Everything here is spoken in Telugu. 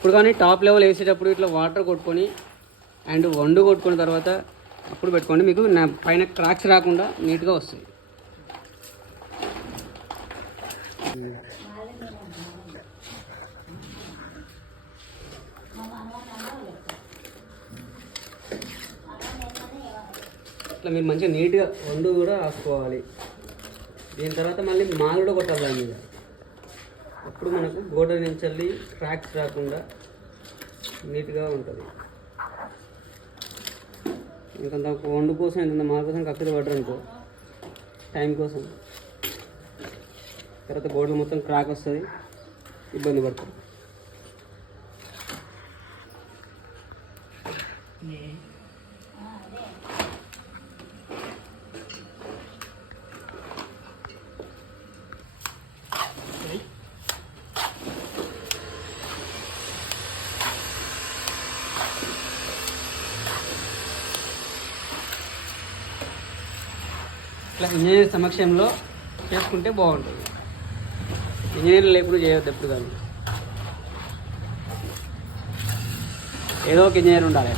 ఇప్పుడు కానీ టాప్ లెవెల్ వేసేటప్పుడు ఇట్లా వాటర్ కొట్టుకొని అండ్ వండు కొట్టుకున్న తర్వాత అప్పుడు పెట్టుకోండి, మీకు పైన క్రాక్స్ రాకుండా నీట్గా వస్తుంది. ఇట్లా మీరు మంచిగా నీట్గా వండు కూడా రాసుకోవాలి. దీని తర్వాత మళ్ళీ మాల్ కూడా కొట్టాలి దాని మీద. అప్పుడు మనకు గోడ నుంచి వెళ్ళి క్రాక్స్ రాకుండా నీట్గా ఉంటుంది. ఇంకొంత వండు కోసం ఇంత మాల్ కోసం కక్కులు పడ్డారు అనుకో టైం కోసం, తర్వాత బోర్డు మొత్తం క్రాక్ వస్తుంది, ఇబ్బంది పడుతుంది. ఇట్లా ఇంజనీర్ సమక్షంలో చేసుకుంటే బాగుంటుంది. ఇంజనీర్లు ఎప్పుడు చేయొద్దు, ఎప్పుడు కానీ ఏదో ఒక ఇంజనీర్ ఉండాలి.